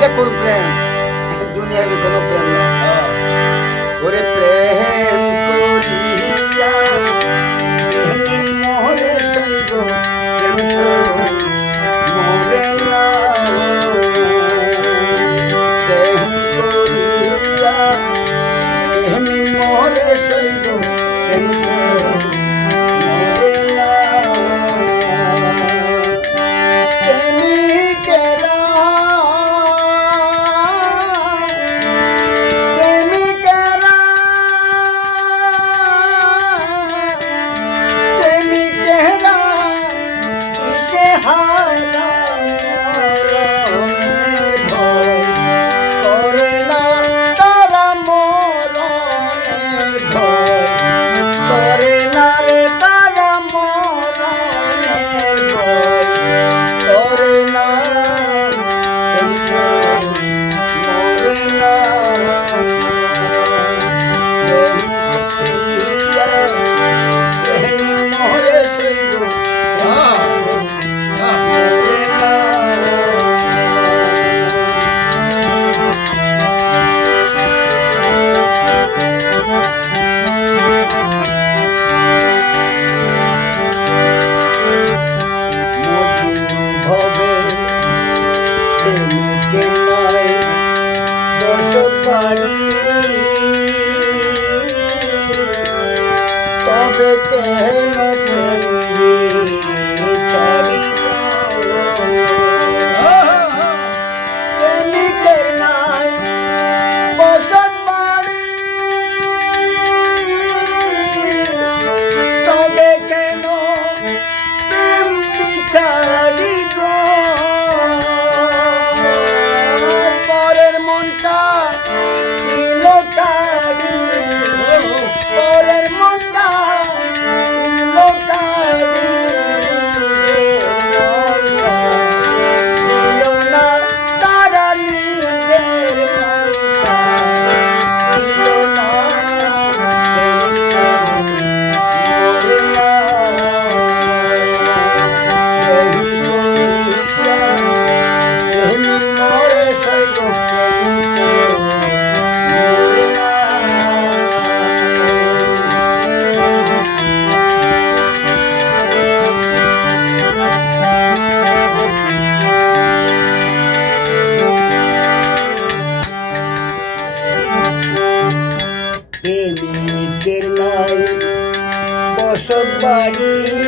এটা কোন প্রেম? দুনিয়াবি কোনো প্রেম না ওরে প্রেম করিয়া মোরে সৈব মোরে না? somebody.